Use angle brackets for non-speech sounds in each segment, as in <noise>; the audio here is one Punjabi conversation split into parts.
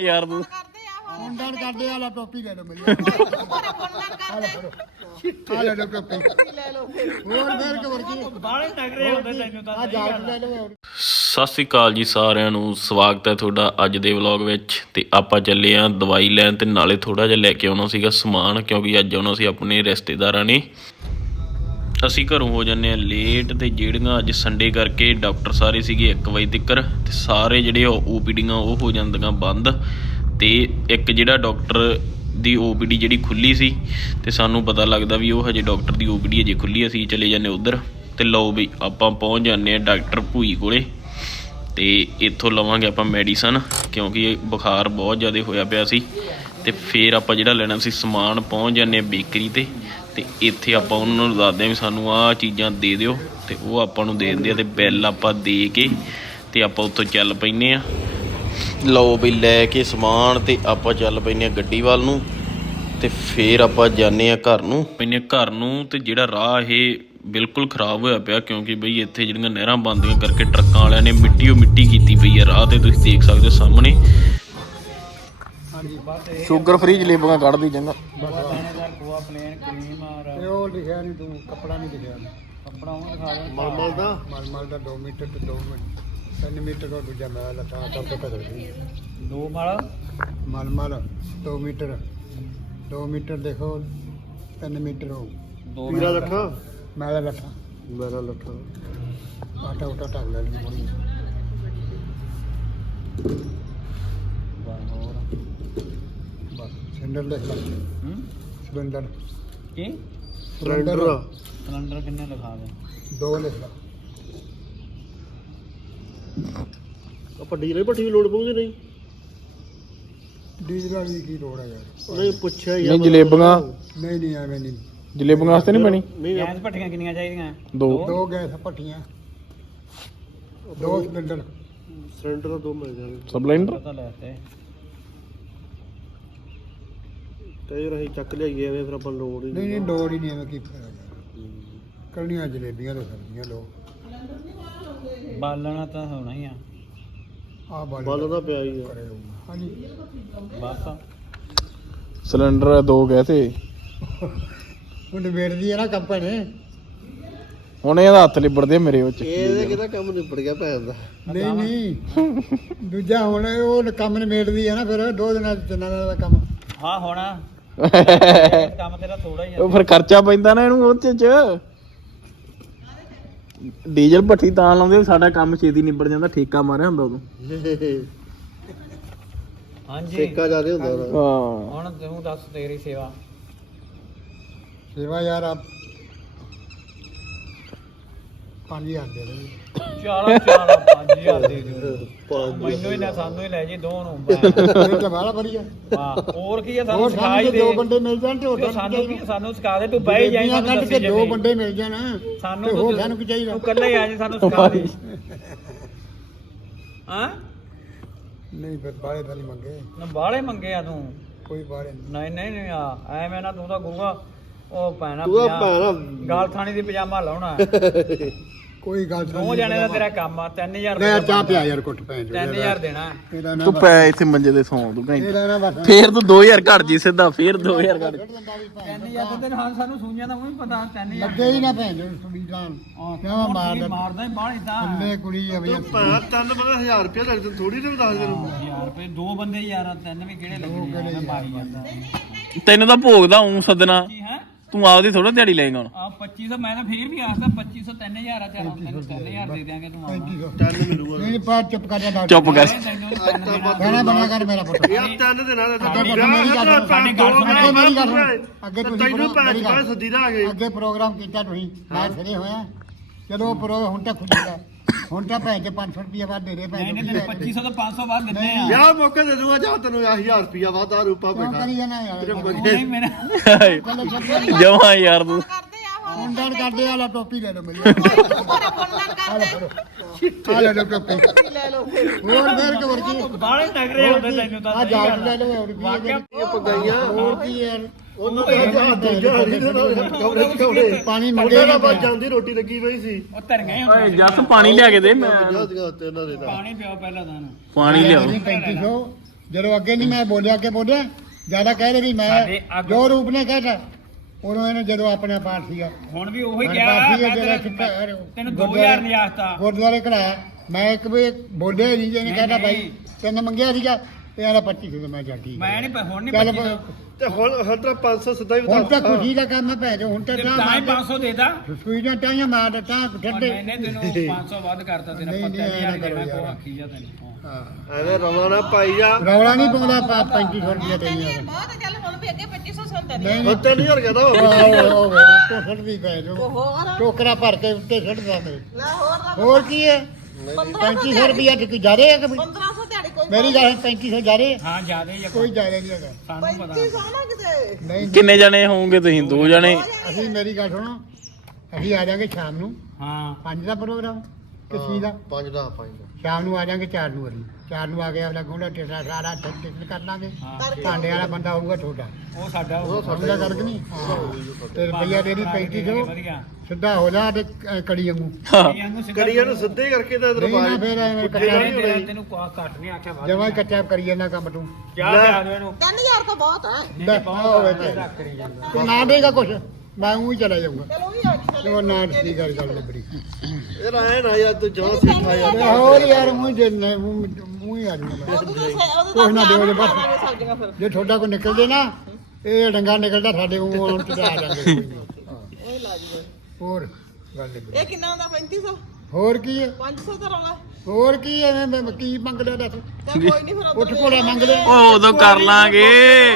ਯਾਰ ਤੂੰ। ਕਰਦੇ ਆ ਹੁਣ ਮੁੰਡਣ ਕਰਦੇ ਆ ਲਾ ਟੋਪੀ ਲੈ ਲਓ ਮੇਰੀ। ਪੂਰਾ ਬੋਲਣ ਕਰਦੇ ਆ ਲੈ ਲਓ ਟੋਪੀ। ਲੈ ਲਓ ਫਿਰ ਹੋਰ ਫੇਰ ਕੀ ਬਾਲੇ ਨਗਰੇ ਹੁੰਦੇ ਤੈਨੂੰ ਤਾਂ ਆ ਜਾਟ ਲੈ ਲਓ ਹੋਰ। ਸਤਿ ਸ੍ਰੀ ਅਕਾਲ ਜੀ ਸਾਰਿਆਂ ਨੂੰ ਸਵਾਗਤ ਹੈ ਤੁਹਾਡਾ ਅੱਜ ਦੇ ਵਲੌਗ ਵਿੱਚ। ਤੇ ਆਪਾਂ ਚੱਲੇ ਆਂ ਦਵਾਈ ਲੈਣ ਤੇ ਨਾਲੇ ਥੋੜਾ ਜਿਹਾ ਲੈ ਕੇ ਆਉਣਾ ਸੀਗਾ ਸਮਾਨ ਕਿਉਂਕਿ ਅੱਜ ਆਉਣਾ ਸੀ ਆਪਣੇ ਰਿਸ਼ਤੇਦਾਰਾਂ ਨੇ। ਅਸੀਂ ਘਰੋਂ ਹੋ ਜੰਨੇ ਆ ਲੇਟ ਤੇ ਜਿਹੜੀਆਂ ਅੱਜ ਸੰਡੇ ਕਰਕੇ ਡਾਕਟਰ ਸਾਰੇ ਸੀਗੇ 1 ਵਜੇ ਤੱਕਰ ਤੇ ਸਾਰੇ ਜਿਹੜੇ ਓਪੀਡੀਆਂ ਉਹ ਹੋ ਜਾਂਦੀਆਂ ਬੰਦ ਤੇ ਇੱਕ ਜਿਹੜਾ ਡਾਕਟਰ ਦੀ ਓਪੀਡੀ ਜਿਹੜੀ ਖੁੱਲੀ ਸੀ ਤੇ ਸਾਨੂੰ ਪਤਾ ਲੱਗਦਾ ਵੀ ਉਹ ਹਜੇ ਡਾਕਟਰ ਦੀ ਓਪੀਡੀ ਹਜੇ ਖੁੱਲੀ ਅਸੀਂ ਚਲੇ ਜਾਂਦੇ ਉਧਰ ਤੇ ਲਓ ਵੀ ਆਪਾਂ ਪਹੁੰਚ ਜਾਂਦੇ ਆ ਡਾਕਟਰ ਭੂਈ ਕੋਲੇ ਤੇ ਇੱਥੋਂ ਲਵਾਂਗੇ ਆਪਾਂ ਮੈਡੀਸਨ ਕਿਉਂਕਿ ਬੁਖਾਰ ਬਹੁਤ ਜ਼ਿਆਦਾ ਹੋਇਆ ਪਿਆ ਸੀ ਤੇ ਫਿਰ ਆਪਾਂ ਜਿਹੜਾ ਲੈਣਾ ਸੀ ਸਮਾਨ ਪਹੁੰਚ ਜਾਂਦੇ ਆ ਬੇਕਰੀ ਤੇ ਤੇ ਇੱਥੇ ਆਪਾਂ ਉਹਨਾਂ ਨੂੰ ਦੱਸਦੇ ਆ ਵੀ ਸਾਨੂੰ ਆਹ ਚੀਜ਼ਾਂ ਦੇ ਦਿਓ ਤੇ ਉਹ ਆਪਾਂ ਨੂੰ ਦੇ ਦਿੰਦੇ ਆ ਤੇ ਬਿੱਲ ਆਪਾਂ ਦੇ ਕੇ ਤੇ ਆਪਾਂ ਉੱਥੋਂ ਚੱਲ ਪੈਨੇ ਆ ਲਓ ਵੀ ਲੈ ਕੇ ਸਮਾਨ ਤੇ ਆਪਾਂ ਚੱਲ ਪੈਨੇ ਆ ਗੱਡੀ ਵੱਲ ਨੂੰ ਤੇ ਫੇਰ ਆਪਾਂ ਜਾਂਦੇ ਆ ਘਰ ਨੂੰ। ਪੈਨੇ ਘਰ ਨੂੰ ਤੇ ਜਿਹੜਾ ਰਾਹ ਇਹ ਬਿਲਕੁਲ ਖਰਾਬ ਹੋਇਆ ਪਿਆ ਕਿਉਂਕਿ ਬਈ ਇੱਥੇ ਜਿਹੜੀਆਂ ਨਹਿਰਾਂ ਬੰਦੀਆਂ ਕਰਕੇ ਟਰੱਕਾਂ ਵਾਲਿਆਂ ਨੇ ਮਿੱਟੀ ਓ ਮਿੱਟੀ ਕੀਤੀ ਪਈ ਆ ਰਾਹ ਤੇ ਤੁਸੀਂ ਦੇਖ ਸਕਦੇ ਹੋ ਸਾਹਮਣੇ। ਸ਼ੂਗਰ ਫ੍ਰੀ ਜਲੇਬੀਆਂ ਕੱਢਦੀ ਚੰਗਾ ਦਾਣੇਦਾਰ ਖੋਆ ਪਲੇਨ ਕਰੀਮ ਔਰ ਤੇ ਉਹ ਲਿਖਿਆ ਨਹੀਂ ਤੂੰ ਕੱਪੜਾ ਨਹੀਂ ਲਿਖਿਆ ਕੱਪੜਾ ਉਹ ਦਿਖਾ ਦੇ। ਮਲਮਲ ਦਾ? ਮਲਮਲ ਦਾ 2 ਮੀਟਰ ਤੇ 2 ਮਿੰਟ 3 ਮੀਟਰ ਦਾ ਦੂਜਾ ਮੈਂ ਲਤਾ ਤਾਂ ਤੋਂ ਕਰ ਦੋ ਮਾਲ? ਮਲਮਲ 2 ਮੀਟਰ। 2 ਮੀਟਰ ਦੇਖੋ 3 ਮੀਟਰ ਹੋ ਦੋ ਪੀਰਾ ਲੱਠਾ? ਮੈਲਾ ਲੱਠਾ। ਮੈਲਾ ਲੱਠਾ। ਆਟਾ ਉਟਾ ਟੱਕ ਲੈ ਲਈ ਹੁਣੀ ਹੋਰ ਬਸ ਸਿਲੰਡਰ ਲਿਖ ਲਾ ਹੂੰ? ਸਿਲੰਡਰ। ਕੀ? ਸਿਲੰਡਰ। ਸਿਲੰਡਰ। ਕਿੰਨੇ ਲਿਖਾ ਦੇ? ਦੋ ਲਿਖ ਲਾ। ਆਪਾਂ ਡੀਜ਼ਲ ਭੱਠੀ ਵੀ ਲੋੜ ਪਊਗੀ ਨਹੀਂ। ਡੀਜ਼ਲ ਵਾਲੀ ਕੀ ਲੋੜ ਹੈ ਯਾਰ? ਉਹਨੇ ਪੁੱਛਿਆ ਹੀ ਨਹੀਂ ਜਲੇਬੀਆਂ। ਨਹੀਂ ਨਹੀਂ ਐਵੇਂ ਨਹੀਂ। ਜਲੇਬੀਆਂ ਵਾਸਤੇ ਨਹੀਂ ਬਣੀ ਗੈਸ ਭੱਠੀਆਂ ਕਿੰਨੀਆਂ ਚਾਹੀਦੀਆਂ? ਦੋ। ਦੋ? ਗੈਸ ਭੱਟੀਆਂ ਦੋ ਸਿਲੰਡਰ। ਸਿਲੰਡਰ ਦੋ ਮਿਲ ਜਾਣਗੇ। ਸਬਲਾਈਨਰ ਪਤਾ ਲੈ ਤੇ ਇਹ ਰਹੀ ਚੱਕ ਲਿਆਈਏ ਐਵੇਂ ਫਿਰ ਆਪਾਂ ਲੋੜ ਹੀ ਨਹੀਂ ਨਹੀਂ ਲੋੜ ਹੀ ਨਹੀਂ ਐਵੇਂ ਕੀ ਯਾਰ ਕਰਨੀਆਂ ਜਲੇਬੀਆਂ ਤੇ ਸਬਜ਼ੀਆਂ ਲੋ ਬਾਲਣਾ ਤਾਂ ਹੋਣਾ ਹੀ ਆ। ਆ ਬਾਲ ਬਲ ਦਾ ਪਿਆ ਹੀ ਆ। ਕਰੇ। ਹਾਂਜੀ। ਬਸ। ਸਿਲੰਡਰ ਦੋ ਗਏ ਤੇ। ਉਹ ਨਿਬੇੜਦੀ ਹੈ ਨਾ ਕੰਪਨੀ। ਹੁਣ ਇਹਦਾ ਹੱਥ ਲਿਬੜਦੇ ਆ ਮੇਰੇ ਵਿੱਚ। ਇਹਦੇ ਕਿਹਦਾ ਕੰਮ ਨਿਬੜ ਗਿਆ ਭੈਣ ਦਾ ਨਹੀਂ ਨਹੀਂ। ਦੂਜਾ ਹੁਣ ਉਹ ਕੰਮ ਨਿਬੇੜਦੀ ਹੈ ਨਾ ਫਿਰ ਦੋ ਦਿਨਾਂ ਚ ਤਿੰਨਾਂ ਦਿਨਾਂ ਦਾ ਕੰਮ। ਹਾਂ ਹੋਣਾ। <laughs> ਕੰਮ ਤੇਰਾ ਥੋੜਾ ਹੀ ਆ। ਉਹ ਫਿਰ ਖਰਚਾ ਪੈਂਦਾ ਨਾ ਇਹਨੂੰ ਉਹਦੇ ਚ। ਡੀਜ਼ਲ ਭੱਠੀ ਤਾਂ ਲਾਉਂਦੇ ਸਾਡਾ ਕੰਮ ਛੇਤੀ ਨਿਬੜ ਜਾਂਦਾ ਠੇਕਾ ਮਾਰਿਆ ਹੁੰਦਾ ਉਦੋਂ। ਹਾਂਜੀ। ਠੇਕਾ ਜ਼ਿਆਦਾ ਹੁੰਦਾ ਉਹਦਾ। ਹਾਂ। ਹੁਣ ਤੂੰ ਦੱਸ ਤੇਰੀ ਸੇਵਾ। ਸੇਵਾ ਯਾਰ ਆਪ 5000 ਦੇ ਦੇ ਚਾਲਾ ਚਾਲਾ 5000 ਦੇ ਦਿਓ ਪੰਜ ਮੈਨੂੰ ਹੀ ਨਾ ਸਾਨੂੰ ਹੀ ਲੈ ਜੀ ਦੋ ਨੂੰ ਇਹ ਤਾਂ ਬਾਲਾ ਵਧੀਆ। ਵਾਹ ਹੋਰ ਕੀ ਆ ਸਾਨੂੰ ਹੋਰ ਸਿਖਾ ਸਾਨੂੰ ਹੀ ਜੇ ਦੇ ਦੋ। ਬੰਦੇ ਮਿਲ ਜਾਣ ਤੇ ਹੋਰ ਤੇ ਸਾਨੂੰ ਕੀ ਸਾਨੂੰ ਸਿਖਾ ਦੇ ਤੂੰ ਬਹਿ ਜਾਈ ਜਲੇਬੀਆਂ ਸਾਨੂੰ ਕੱਢ ਕੇ ਦੱਸੀ ਦੋ ਜਾਵੀਂ। ਬੰਦੇ ਮਿਲ ਜਾਣ। ਸਾਨੂੰ ਤੇ ਹੋਰ ਤੂੰ- ਸਾਨੂੰ ਕੀ ਚਾਹੀਦਾ? ਤੂੰ ਇਕੱਲੇ ਆ ਜੀ ਸਾਨੂੰ ਸਿਖਾ ਦੇ। ਹਾਂ? ਨਹੀਂ ਫਿਰ ਬਾਲੇ ਤਾਂ ਨਹੀਂ ਮੰਗੇ। ਨਾ ਬਾਹਲੇ ਮੰਗੇ ਆ ਤੂੰ। ਕੋਈ ਬਾਲੇ ਨਹੀਂ। ਨਹੀਂ ਨਹੀਂ ਨਹੀਂ ਆ ਐਵੇਂ ਨਾ ਤੂੰ ਤਾਂ ਗੁਰੂਆ ਉਹ ਪੈਣਾ ਤੂੰ ਤਾਂ ਭੈਣਾ ਗਾਲ ਥਾਣੀ ਦੀ ਪਜਾਮਾ ਲਾਉਣਾ। <laughs> ਕੋਈ ਗੱਲ ਦੋ ਜਣੇ ਦਾ ਤੇਰਾ ਕੰਮ ਆ 3000 ਲੈ ਚਾਹ ਪਿਆ ਯਾਰ ਕੁੱਟ ਪੈ 3000 ਦੇਣਾ। ਇਹਦਾ ਨਾ ਤੂੰ ਪੈ ਇੱਥੇ ਮੰਜੇ ਤੇ ਸੌਂ ਤੂੰ ਇਹਦਾ ਨਾ ਬਸ। ਫੇਰ ਤੂੰ 2000 ਘੱਟ ਜੀ ਸਿੱਧਾ ਫੇਰ 2000 ਘੱਟ। 3000 ਤੇ ਤੈਨੂੰ ਹਾਂ ਸਾਨੂੰ ਸੂਈਆਂ ਦਾ ਉਹੀ ਪਤਾ 3000 ਲੱਗੇ ਹੀ ਨਾ ਭੈਣ ਜੋ ਜਾਣ ਕਿਉਂ ਮਾਰਦਾ ਮਾਰਦਾ ਹੀ ਬਾਹਲੀ ਤਾਂ। ਥੱਲੇ ਕੁੜੀ ਆ ਬਈ ਭੈਣ ਤੈਨੂੰ ਪਤਾ 1000 ਰੁਪਏ ਲੱਗਦਾ ਥੋੜੀ ਜਿਹੀ ਦੱਸ ਦੇ ਨੂੰ ਯਾਰ ਰੁਪਏ ਦੋ ਬੰਦੇ ਯਾਰ ਤਿੰਨ ਵੀ ਕਿਹੜੇ ਲੱਗਣੇ ਆ ਮਾਰੀ ਜਾਂਦਾ। ਤੈਨੂੰ ਤਾਂ ਭੋਗਦਾ ਉਂ ਸਦਨਾ ਕੀ ਹੈ? ਤੂੰ ਆਪਦੀ ਥੋੜਾ ਦਿਹਾੜੀ ਲੈਂਗਾ ਹੁਣ ਆ 2500 ਮੈਂ ਤਾਂ ਫੇਰ ਵੀ ਆਖਦਾ 2500 3000 ਆ ਚੱਲ ਤੈਨੂੰ 3000 ਦੇ ਦਿਆਂਗੇ ਤੂੰ ਆਉਣਾ ਤਿੰਨ ਮਿਲੂਗਾ। ਨਹੀਂ ਪਾ ਚੁੱਪ ਕਰ ਜਾ ਡਾਕਟਰ ਚੁੱਪ ਕਰ। ਬਣਾ ਕਰ ਮੇਰਾ ਪੁੱਤ। ਯਾਰ ਤਿੰਨ ਦਿਨਾਂ ਦਾ ਤਾਂ ਮੇਰੀ ਗੱਲ ਸੁਣ, ਮੇਰੀ ਗੱਲ ਸੁਣ, ਵਿਆਹ ਅੱਗੇ ਤੁਸੀਂ ਤੈਨੂੰ ਮੇਰੀ ਭੈਣ ਗੱਲ ਦਾ ਸੱਦੀ ਦਾ ਆ ਗਏ ਅੱਗੇ ਪ੍ਰੋਗਰਾਮ ਕੀਤਾ ਤੁਸੀਂ। ਮੈਂ ਫਿਰੇ ਹੋਇਆ। ਚਲੋ ਪ੍ਰੋ ਹੁਣ ਤਾਂ ਖੁੱਲੇਗਾ ਹੁਣ ਤਾਂ ਭੈਣ ਕੇ 500 ਰੁਪਏ ਬਾਅਦ ਦੇ ਦੇ ਭੈਣ ਨਹੀਂ ਨਹੀਂ ਤੈਨੂੰ 2500 ਤੋਂ 500 ਬਾਅਦ ਦਿੰਦੇ ਆ। ਵਿਆਹ ਮੌਕੇ ਦੇ ਦੂੰਗਾ ਜਾਂ ਤੈਨੂੰ 1000 ਰੁਪਿਆ ਵਾਧਾ ਰੂਪਾ ਕਿਉਂ ਬੈਠਾ ਕਰੀ ਜਾਣਾ ਯਾਰ। ਨਹੀਂ ਮੇਰਾ ਜਮਾ ਯਾਰ ਤੂੰ। ਕਰਦੇ ਆ ਹੁਣ ਮੁੰਡਣ ਕਰਦੇ ਆ ਲਾ ਟੋਪੀ ਲੈ ਲਓ ਮੇਰੀ। ਬੋਲਣ ਕਰਦੇ ਆ ਲੈ ਲਓ ਟੋਪੀ। ਲੈ ਲਓ ਫਿਰ ਹੋਰ ਫੇਰ ਕਵਰ ਕੀ ਬਾਲੇ ਨਗਰੇ ਹੁੰਦੇ ਤੈਨੂੰ ਤਾਂ ਆ ਜਾਟ ਲੈ ਲਓ ਹੋਰ ਕੀ ਇਹ ਪਗਾਈਆਂ ਹੋਰ ਕੀ ਯਾਰ? ਉਹਨਾਂ ਦਾ ਜਹਾਜ਼ ਦੂਜਾ ਹਰੀ ਦੇ ਨਾਲ ਕਮਰੇ ਚ ਕਮਰੇ ਪਾਣੀ ਮੁੰਡੇ ਮੰਗੇ ਦਾ ਬਚ ਜਾਂਦੀ ਰੋਟੀ ਲੱਗੀ ਪਈ ਸੀ। ਉਹ ਧਰੀਆਂ ਹੀ ਓਏ ਜੱਸ ਪਾਣੀ ਲਿਆ ਕੇ ਦੇ ਮੈਂ ਪੰਜਾਹ ਦੀਆਂ ਤੇ ਇਹਨਾਂ ਦੇ ਨਾਲ ਪਾਣੀ ਪਿਓ ਪਹਿਲਾਂ ਤਾਂ ਪਾਣੀ ਲਿਆਓ। 3500 ਜਦੋਂ ਅੱਗੇ ਨਹੀਂ ਮੈਂ ਬੋਲਿਆ ਅੱਗੇ ਬੋਲਿਆ ਜ਼ਿਆਦਾ ਕਹਿ ਰਹੇ ਵੀ ਮੈਂ ਸਾਡੇ ਅੱਗ- ਜੋ ਰੂਪ ਨੇ ਕਹਿਤਾ ਉਦੋਂ ਇਹਨੇ ਜਦੋਂ ਆਪਣਾ ਪਾਠ ਸੀਗਾ। ਹੁਣ ਵੀ ਉਹੀ ਹੁਣ ਗਿਆ ਬਾਕੀ ਇਹ ਮੈਂ ਜਿਹੜਾ ਤੈਨੂੰ- ਸਿੱਧਾ- ਅਰੇ ਤੈਨੂੰ ਗੁਰਦੁਆਰੇ- 2000 ਨਿਆਸਤਾ ਗੁਰਦੁਆਰੇ ਕਢਾਇਆ ਮੈਂ ਇੱਕ ਵੀ ਬੋਲਿਆ ਨਹੀਂ ਜਿਹਨੇ ਨਹੀਂ, ਕਹਿਤਾ ਨਹੀਂ। ਬਾਈ ਤੈਨੂੰ ਮੰਗਿਆ ਸੀਗਾ। ਇਹ ਆਦਾ 2500 ਮੈਂ ਜਲਦੀ ਮੈਂ ਨਹੀਂ ਹੁਣ ਨਹੀਂ ਚੱਲ ਤੇ ਹੁਣ ਹੁਣ ਤਾਂ 500 ਸਿੱਧਾ ਹੀ ਹੁਣ ਤਾਂ ਖੁਸ਼ੀ ਦਾ ਕੰਮ ਹੈ ਭੈ ਹੁਣ ਤਾਂ ਤਾਂ 500 ਦੇ। ਦਾ ਸੂਈ ਨਾ ਟਾਈਆਂ ਮਾਰ ਦਿੱਤਾ ਠੱਡੇ। ਮੈਨੇ ਤੈਨੂੰ 500 ਵੱਧ ਕਰਤਾ ਤੇਰਾ ਪਤਾ ਨਹੀਂ ਆ ਗਿਆ ਕੋ ਆਖੀ ਜਾ ਤੈਨੂੰ। ਹਾਂ। ਐਵੇਂ ਰੌਲਾ ਨਾ ਪਾਈ ਜਾ। ਰੌਲਾ ਨਹੀਂ ਪਾਉਂਦਾ 2500 ਰੁਪਏ ਨਹੀਂ ਬਹੁਤ ਚੱਲ ਨਹੀਂ ਉੱਤੇ ਨਹੀਂ ਹੋਰ ਕਹਦਾ ਹੋ ਗਿਆ ਉੱਤੇ ਛੱਡ ਵੀ ਪੈ ਜੋ ਟੋਕਰਾ ਭਰ ਕੇ ਉੱਤੇ ਛੱਡ ਦਾ ਮੇਰੇ ਹੋਰ ਕੀ ਹੈ? 2500 ਰੁਪਏ ਤੇ ਕੋਈ ਜ਼ਿਆਦਾ ਹੈ ਕਿ 15 ਮੇਰੀ ਗੱਲ 3500 ਜ਼ਿਆਦਾ ਹੈ ਹਾਂ ਜਿਆਦੇ ਹੀ ਆ ਕੋਈ ਜ਼ਿਆਦਾ ਨਹੀਂ ਹੈਗਾ। ਸਾਨੂੰ ਪਤਾ। 2500 ਨਾ ਕਿਤੇ? ਨਹੀਂ ਕਿੰਨੇ ਜਣੇ ਹੋਵੋਗੇ ਤੁਸੀਂ? ਦੋ ਜਣੇ? ਅਸੀਂ ਮੇਰੀ ਗੱਲ ਸੁਣੋ ਅਸੀਂ ਆ ਜਾਾਂਗੇ ਸ਼ਾਮ ਨੂੰ। ਹਾਂ। 5 ਦਾ ਪ੍ਰੋਗਰਾਮ। ਕਿਸੀ ਦਾ? 5 ਦਾ 5 ਦਾ। ਸ਼ਾਮ ਨੂੰ ਆ ਜਾਾਂਗੇ 4 ਨੂੰ ਅਸੀਂ 4 ਨੂੰ ਆ ਕੇ ਆਪਣਾ ਗੋਲਾ ਟੇਸਾ ਸਾਰਾ ਟਿਕਟ ਕਰ ਲਾਂਗੇ। ਭਾਂਡੇ ਵਾਲਾ ਬੰਦਾ ਹੋਊਗਾ ਛੋਟਾ ਉਹ ਸਾਡਾ ਉਹ ਕਰ ਕਿ ਨਹੀਂ? ਤੇ ਰੁਪਈਆ ਦੇ ਦੀ 3500 ਵਧੀਆ। ਸਿੱਧਾ ਹੋ ਜਾ ਤੇ ਕੜੀ ਵਾਂਗੂ। ਕੜੀਆਂ ਨੂੰ ਸਿੱਧਾ ਕੜੀਆਂ ਨੂੰ ਸਿੱਧੇ ਕਰਕੇ ਤਾਂ ਨਹੀਂ ਨਾ ਫਿਰ ਐਵੇਂ ਕੱਚਾ ਤੇਰਾ ਤੈਨੂੰ ਕੋ ਘੱਟ ਨਹੀਂ ਆਖਿਆ ਵੱਧ ਜਮਾ ਕੱਚਾ ਕਰੀ ਜਾਂਦਾ ਕੰਮ ਤੂੰ। ਜਾ ਪਿਆ ਇਹਨੂੰ। 3000 ਤਾਂ ਬਹੁਤ ਹੈ। ਤੇ। ਕਰੀ ਜਾਂਦਾ। ਤੂੰ ਨਾ ਦੇਗਾ ਕੁਛ ਮੈਂ ਉਹੀ ਚਲਾ ਜਾਊਗਾ। ਚਲੋ ਵੀ ਉਹ ਨਾ ਦੀ ਗੱਲ ਗੱਲ ਲੱਭੜੀ ਇਹ ਰਾਏ ਨਾ ਯਾਰ ਤੂੰ ਜਮਾ ਸਿੱਖਾ ਯਾਰ ਤੇ ਹੋਰ ਯਾਰ ਮੂੰਹ ਜੇ ਮੂੰਹ ਹੀ ਆ ਜੂਗਾ ਉਹਦੇ ਦਾ ਉਹਦੇ ਕੋਈ ਨਾ ਦਿਓ ਜੇ ਬਸ। ਸਬਜ਼ੀਆਂ ਫਿਰ। ਜੇ ਤੁਹਾਡਾ ਕੋਈ ਨਿਕਲਦੇ ਨਾ ਇਹ ਡੰਗਾ ਨਿਕਲਦਾ ਸਾਡੇ ਕੋਲ ਤੇ ਆ ਜਾਂਦੇ। ਕੋਈ ਨਹੀਂ। ਉਹ ਇਲਾਜ ਹੋਏ। ਹੋਰ ਗੱਲ ਲੱਭੜੀ ਇਹ ਕਿੰਨਾ ਦਾ 3500 ਹੋਰ ਕੀ ਹੈ? 500 ਦਾ ਰੌਲਾ। ਹੋਰ ਕੀ ਐਵੇਂ ਮੈਂ ਕੀ ਮੰਗ ਲਿਆ ਦੱਸ? ਕੋਈ ਨਹੀਂ ਫਿਰ ਉੱਠ ਕੋੜਾ ਮੰਗ ਲੈ ਉਹ ਉਦੋਂ ਕਰ ਲਾਂਗੇ।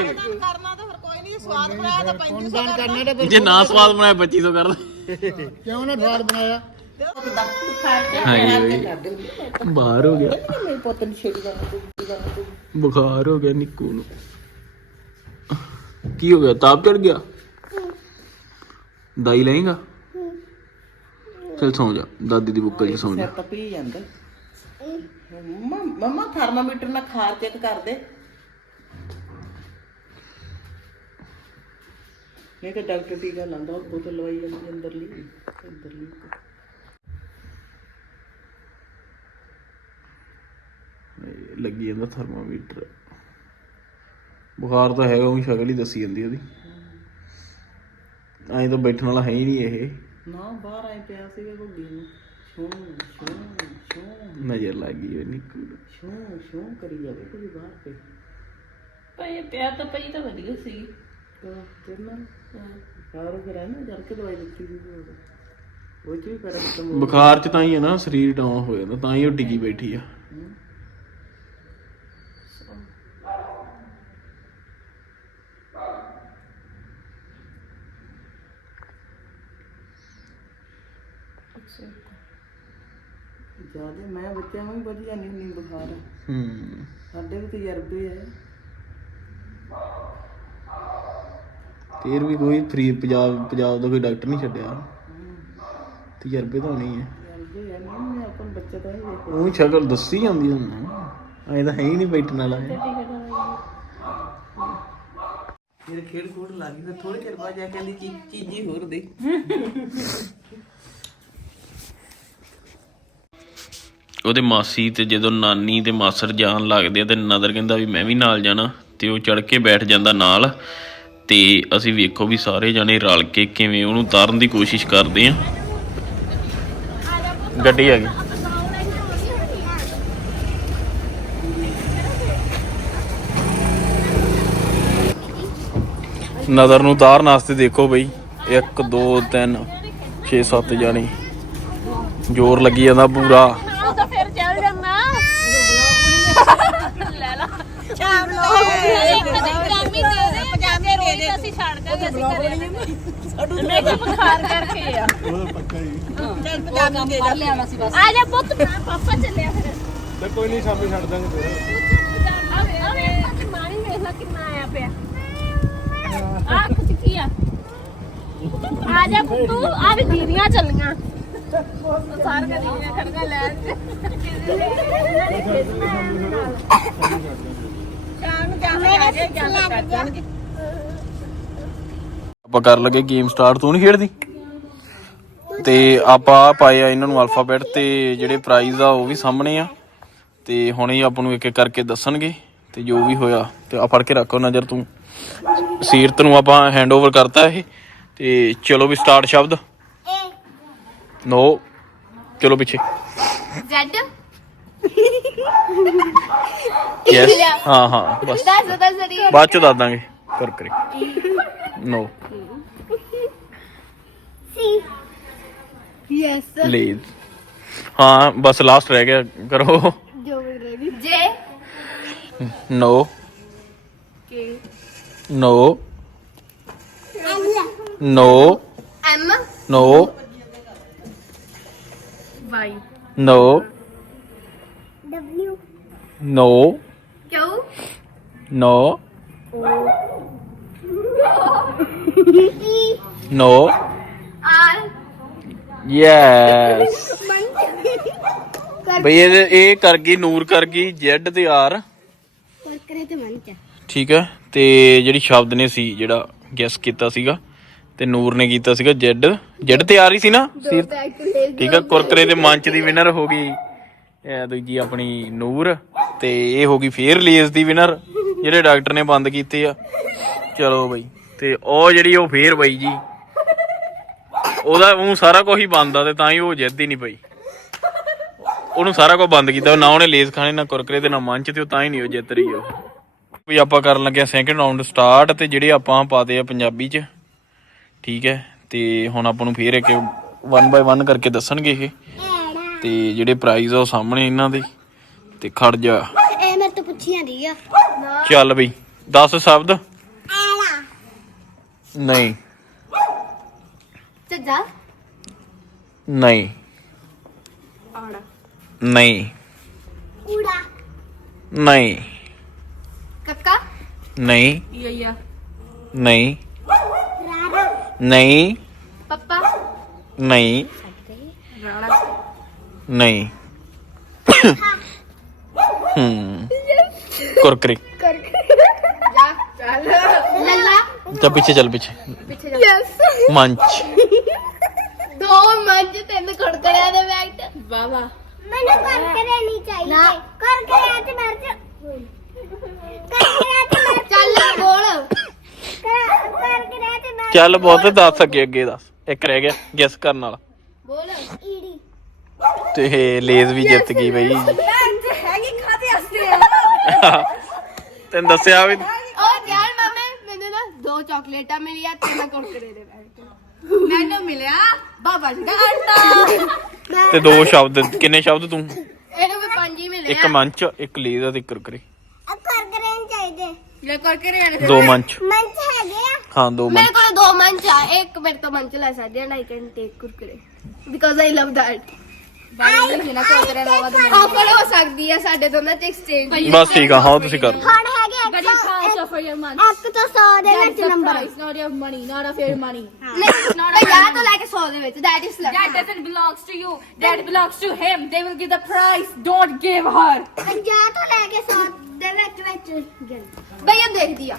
ਕਰਨਾ ਤਾਂ ਫਿਰ ਕੋਈ ਨਹੀਂ ਸਵਾਦ ਬਣਾਇਆ ਤਾਂ 3500 ਪੁੰਨਦਾਨ ਕਰਨਾ ਤੇ ਫਿਰ ਜੇ ਨਾ ਸਵਾਦ ਬਣਾਇਆ 2500 ਕਰ ਦੇ ਕਿਉਂ ਨਾ ਸਵਾਦ ਬਣਾਇਆ? ਹਾਂਜੀ ਬਾਹਰ ਹੋ ਗਿਆ। ਬੁਖਾਰ ਹੋ ਗਿਆ ਨਿੱਕੂ ਨੂੰ। ਕੀ ਹੋ ਗਿਆ? ਤਾਪ ਚੜ ਗਿਆ? ਦਾਈ ਲਏਗਾ? ਚਲ ਸੌ ਜਾ। ਦਾਦੀ ਦੀ ਬੁੱਕਲ 'ਚ ਸੌ ਜਾ। ਤਾਂ ਪੀ ਜਾਂਦਾ। ਮੰਮਾ ਮੰਮਾ ਥਰਮਾਮੀਟਰ ਨਾਲ ਖਾਰ ਚੈੱਕ ਕਰ ਦੇ। ਇਹ ਤਾਂ ਡਾਕਟਰ ਟੀਕਾ ਲਾਉਂਦਾ ਉਹ ਬੋਤਲ ਲਵਾਈ ਜਾਂਦੀ ਅੰਦਰਲੀ ਅੰਦਰਲੀ। ਲੱਗੀ ਜਾਂਦਾ ਥਰਮਾਮੀਟਰ। ਬੁਖਾਰ ਤਾਂ ਹੈਗਾ ਉਹ ਸ਼ਕਲ ਹੀ ਦੱਸੀ ਜਾਂਦੀ ਉਹਦੀ। ਐਂ ਤਾਂ ਬੈਠਣ ਵਾਲਾ ਹੈ ਹੀ ਨਹੀਂ ਇਹ। ਨਾ ਬਾਹਰ ਆਏ ਪਿਆ ਸੀਗਾ ਘੁੱਗੀ ਨੂੰ। ਛੂ ਛੂ ਛੂ। ਨਜ਼ਰ ਲੱਗ ਗਈ ਉਹ ਨਿੱਕੂ ਛੂ ਛੂ ਕਰੀ ਜਾਵੇ ਕੋਈ ਬਾਹਰ ਪਈ ਪਈ ਪਿਆ ਤਾਂ ਪਈ ਤਾਂ ਵਧੀਆ ਸੀ ਤਾਂ ਤੇ ਨਾ। ਫਿਰ ਆਇਆ ਨਾ ਜਲ ਕੇ ਦਵਾਈ ਦਿੱਤੀ ਸੀ ਉਹ ਚ ਵੀ ਫ਼ਰਕ ਬੁਖਾਰ 'ਚ ਤਾਂ ਹੀ ਹੈ ਨਾ ਸਰੀਰ ਡਾਊਨ ਹੋ ਜਾਂਦਾ ਤਾਂ ਹੀ ਉਹ ਟਿਕੀ ਬੈਠੀ ਆ। ਜ਼ਿਆਦਾ ਮੈਂ ਬੱਚਿਆਂ ਨੂੰ ਵੀ ਵਧੀਆ ਨਹੀਂ ਨਹੀਂ ਬੁਖਾਰ। ਹੂੰ। ਸਾਡੇ ਵੀ ਤਜਰਬੇ ਹੈ ਫੇਰ ਵੀ ਕੋਈ ਫਰੀ ਪੰਜਾਬ ਪੰਜਾਬ ਦਾ ਕੋਈ ਡਾਕਟਰ ਨਹੀਂ ਛੱਡਿਆ। ਤਜਰਬੇ ਤਾਂ ਹੋਣੀ ਹੈ ਤਜਰਬੇ ਹੈ ਨਹੀਂ ਮੈਂ ਆਪਣ ਬੱਚੇ ਤਾਂ ਹੀ ਵੇਖ ਉਹ ਸ਼ਕਲ ਦੱਸੀ ਜਾਂਦੀ ਹੁਣ ਐਂ ਤਾਂ ਹੈ ਹੀ ਨਹੀਂ ਬੈਠਣ ਵਾਲਾ। ਇਹ। ਮੇਰੇ ਖੇਡ ਕੋਡ ਲੱਗ ਗਈ ਥੋੜੇ ਚਿਰ ਬਾਅਦ ਜਾ ਕੇ ਕਹਿੰਦੀ ਚੀਜ਼ੀ ਹੋਰ ਦੇ। <laughs> ਉਹਦੇ ਮਾਸੀ ਤੇ ਜਦੋਂ ਨਾਨੀ ਤੇ ਮਾਸਰ ਜਾਣ ਲੱਗਦੇ ਆ ਤੇ ਨਦਰ ਕਹਿੰਦਾ ਵੀ ਮੈਂ ਵੀ ਨਾਲ ਜਾਣਾ ਤੇ ਉਹ ਚੜ ਕੇ ਬੈਠ ਜਾਂਦਾ ਨਾਲ ਤੇ ਅਸੀਂ ਵੇਖੋ ਵੀ ਸਾਰੇ ਜਾਣੇ ਰਲ ਕੇ ਕਿਵੇਂ ਉਹਨੂੰ ਉਤਾਰਨ ਦੀ ਕੋਸ਼ਿਸ਼ ਕਰਦੇ ਆ। ਗੱਡੀ ਆ ਗਈ। ਨਦਰ ਨੂੰ ਉਤਾਰਨ ਵਾਸਤੇ ਦੇਖੋ ਬਈ 1 2 3 6 7 ਜਾਣੇ। ਜ਼ੋਰ ਲੱਗੀ ਜਾਂਦਾ ਪੂਰਾ ਉਹ ਤਾਂ ਫਿਰ ਚੱਲ ਜਾਂਦਾ ਲੈ ਲਾ ਸ਼ਾਮ ਨੂੰ ਇੱਕ ਦਿਨ ਪਜਾਮੀ ਦੇ ਦੇ ਪਜਾਮੀ ਦੇ ਦੇ ਅਸੀਂ ਛੱਡ ਦਾਂਗੇ ਅਸੀਂ ਘਰੇ ਮੈਂ ਕਿ ਬੁਖਾਰ ਕਰਕੇ ਆ। ਚੱਲ ਪੰਜਾਬੀ ਦੇ ਦੇ ਲਿਆਣਾ ਸੀ ਬਸ। ਆ ਜਾ ਪੁੱਤ ਪਾਪਾ ਚੱਲਿਆ ਫਿਰ। ਤੇ ਕੋਈ ਨਹੀਂ ਸ਼ਾਮੀ ਛੱਡ ਦਾਂਗੇ ਫਿਰ। ਆਵੇ ਆਵੇ ਮਾਣੀ ਵੇਖ ਲੈ ਕਿੰਨਾ ਆਇਆ ਪਿਆ। ਆ ਆ? ਆ ਜਾ ਤੂੰ ਆ ਵੀ ਦੀਦੀਆਂ ਚੱਲੀਆਂ। ਸਾਰ ਕਾ ਦੀਦੀਆਂ ਖੜਗਾ ਲੈ ਸ਼ਾਮ ਨੂੰ ਜਾਣੇ ਆ ਜਾਣਗੇ। ਆਪਾਂ ਕਰ ਲਗੇ ਗੇਮ ਸਟਾਰਟ ਤੂੰ ਨਹੀਂ ਖੇਡਦੀ? ਤੇ ਆਪਾਂ ਪਾਏ ਆ ਇਹਨਾਂ ਨੂੰ ਅਲਫਾਬੈਟ ਤੇ ਜਿਹੜੇ ਪ੍ਰਾਈਜ਼ ਆ ਉਹ ਵੀ ਸਾਹਮਣੇ ਆ। ਤੇ ਹੁਣੇ ਹੀ ਆਪਾਂ ਨੂੰ ਇੱਕ ਇੱਕ ਕਰਕੇ ਦੱਸਣਗੇ ਤੇ ਜੋ ਵੀ ਹੋਇਆ ਤੇ ਆ ਫੜ ਕੇ ਰੱਖੋ ਨਜ਼ਰ ਤੂੰ। ਸੀਰਤ ਨੂੰ ਆਪਾਂ ਹੈਂਡਓਵਰ ਕਰਤਾ ਇਹ ਤੇ ਚਲੋ ਵੀ ਸਟਾਰਟ ਸ਼ਬਦ। ਨੋ। ਚਲੋ ਪਿੱਛੇ। ਜ਼ੈਡ ਯੈਸ <laughs> ਹਾਂ ਹਾਂ ਬਸ। ਦੱਸ ਦੱਸ ਸਰੀ ਬਾਅਦ ਚ ਦੱਸ ਦਾਂਗੇ। ਕਰ ਕਰੇ। ਨੋ ਯੈਸ ਪਲੀਜ਼ ਹਾਂ ਬਸ ਲਾਸਟ ਰਹਿ ਗਿਆ ਕਰੋ। J no K no no M no Y no W no Q R yes ਬਈ ਇਹ ਇਹ ਕਰ ਗਈ ਨੂਰ ਕਰ ਗਈ ਜ਼ੈਡ ਤੇ ਕਰੇ ਚ ਠੀਕ ਹੈ ਤੇ ਜਿਹੜੀ ਸ਼ਬਦ ਨੇ ਸੀ ਜਿਹੜਾ ਗੈਸ ਕੀਤਾ ਸੀਗਾ ਤੇ ਨੂਰ ਨੇ ਕੀਤਾ ਸੀਗਾ ਜ਼ੈਡ ਜ਼ੈਡ ਤੇ ਆ ਰਹੀ ਸੀ ਨਾ? ਠੀਕ ਹੈ ਕੁਰਕਰੇ ਦੇ ਮੰਚ ਦੀ ਵਿਨਰ ਹੋ ਗਈ ਇਹ ਦੂਜੀ ਆਪਣੀ ਨੂਰ ਤੇ ਇਹ ਹੋ ਗਈ ਫੇਰ ਰਿਲੀਜ਼ ਦੀ ਵਿਨਰ ਜਿਹੜੇ ਡਾਕਟਰ ਨੇ ਬੰਦ ਕੀਤੇ ਆ। ਚਲੋ ਬਈ। ਤੇ ਉਹ ਜਿਹੜੀ ਉਹ ਫੇਰ ਬਈ ਜੀ। ਉਹਦਾ ਉਹ ਸਾਰਾ ਕੁਝ ਹੀ ਬੰਦ ਆ ਤੇ ਤਾਂ ਹੀ ਉਹ ਜਿੱਦ ਹੀ ਨਹੀਂ ਪਈ। ਉਹਨੂੰ ਸਾਰਾ ਕੁਝ ਬੰਦ ਕੀਤਾ ਨਾ ਉਹਨੇ ਲੇਜ਼ ਖਾਣੇ ਨਾ ਕੁਰਕਰੇ ਤੇ ਨਾ ਮੰਚ ਤੇ ਉਹ ਤਾਂ ਹੀ ਨਹੀਂ ਉਹ ਜਿੱਤ ਰਹੀ ਉਹ। ਵੀ ਆਪਾਂ ਕਰਨ ਲੱਗੇ ਆ ਸੈਕਿੰਡ ਰਾਉਂਡ ਸਟਾਰਟ ਤੇ ਜਿਹੜੇ ਆਪਾਂ ਪਾਤੇ ਆ ਪੰਜਾਬੀ ਚ ਠੀਕ ਹੈ ਤੇ ਹੁਣ ਆਪਾਂ ਨੂੰ ਫੇਰ ਇੱਕ 1 ਬਾਈ 1 ਕਰਕੇ ਦੱਸਣਗੇ ਇਹ। ਤੇ ਜਿਹੜੇ ਪ੍ਰਾਈਜ਼ ਆ ਉਹ ਸਾਹਮਣੇ ਇਹਨਾਂ ਦੇ ਤੇ ਖੜ ਜਾ। ਇਹ ਮੇਰੇ ਤੋਂ ਪੁੱਛੀਆਂ ਦੀ ਆ। ਚੱਲ ਬਈ 10 ਸ਼ਬਦ। ਨਹੀਂ ਚੱਜਾ ਨਹੀਂ ਆੜਾ ਨਹੀਂ ਊੜਾ ਨਹੀਂ ਕੱਕਾ ਨਹੀਂ ਯਾ ਨਹੀਂ ਨਹੀਂ ਪੱਪਾ ਨਹੀਂ ਰਾਣਾ ਨਹੀਂ ਹੂੰ ਕੁਰਕਰੇ ਜਾ ਚੱਲ ਲੱਲਾ ਜਾ ਪਿੱਛੇ ਚੱਲ ਪਿੱਛੇ। ਪਿੱਛੇ ਜਾ। ਯੈਸ ਮੰਚ। ਦੋ ਮੰਜ ਤਿੰਨ ਕੜਕੜਿਆਂ ਦੇ ਬੈਠ। ਵਾਹ ਵਾਹ। ਮੈਨੂੰ ਕਰਕਰੇ ਨਹੀਂ ਚਾਹੀਦੇ। ਕਰਕਰੇ ਤੇ ਮਰ ਜਾ। ਕਰਕਰੇ ਤੇ ਮਰ ਚੱਲ ਬੋਲ। ਕਰਕਰੇ ਤੇ ਮਰ ਚੱਲ ਬਹੁਤ ਦੱਸ ਅੱਗੇ ਅੱਗੇ ਦੱਸ। ਇੱਕ ਰਹਿ ਗਿਆ ਗੈਸ ਕਰਨ ਵਾਲਾ। ਬੋਲ। ਈੜੀ। ਤੇ ਇਹ ਲੇਜ਼ ਵੀ ਜਿੱਤ ਗਈ ਬਈ। ਹੈਗੀ ਖਾਤੇ ਹੱਸਦੇ ਤੈਨੂੰ ਦੱਸਿਆ ਵੀ ਉਹ ਯਾਰ ਮਾਮੇ ਮੈਨੂੰ ਨਾ ਦੋ ਚਾਕਲੇਟਾਂ ਮਿਲੀਆਂ ਤੇ ਮੈਂ ਕੁੜਕੜੇ ਦੇ ਬੈਠ ਮੈਨੂੰ ਮਿਲਿਆ ਬਾਬਾ ਜੀ ਦਾ ਆਟਾ। ਤੇ ਦੋ ਸ਼ਬਦ ਕਿੰਨੇ ਸ਼ਬਦ ਤੂੰ? ਇਹਨੂੰ ਵੀ ਪੰਜ ਹੀ ਮਿਲੇ ਇੱਕ ਮੰਚ ਇੱਕ ਲੇਜ਼ ਅਤੇ ਕੁਰਕਰੇ। ਆ ਕਰਕਰੇ ਨਹੀਂ ਚਾਹੀਦੇ। ਲੈ ਕਰਕੇ ਰਹਿਣੇ ਦੋ ਮੰਚ। ਮੰਚ ਹੈਗੇ ਆ। ਹਾਂ ਦੋ ਮੇਰੇ ਮੰਚ। ਕੋਲ ਦੋ ਮੰਚ ਆ। ਇੱਕ ਮੇਰੇ ਤੋਂ ਮੰਚ ਲੈ ਸਕਦੇ ਆ I can take Kurkure. Because I love that offer ਹੋ ਸਕਦੀ ਆ ਸਾਡੇ ਦੋਨਾਂ ਚ ਐਕਸਚੇਂਜ ਬਸ ਠੀਕ ਆ ਹਾਂ ਤੁਸੀਂ ਕਰੋ। ਇੱਕ ਤੋਂ 100 ਦੇ ਵਿੱਚ number not your money, not of your money. ਪੰਜਾਹ ਤੋਂ ਲੈ ਕੇ 100 ਦੇ ਵਿੱਚ that is left. That doesn't belongs to you. That belongs to him. They will give the price. Don't give her. 50 ਤੋਂ ਲੈ ਕੇ 100 ਦੇ ਵਿੱਚ ਵਿੱਚ ਗਿਣ ਬਈ ਇਹ ਦੇਖਦੀ ਆ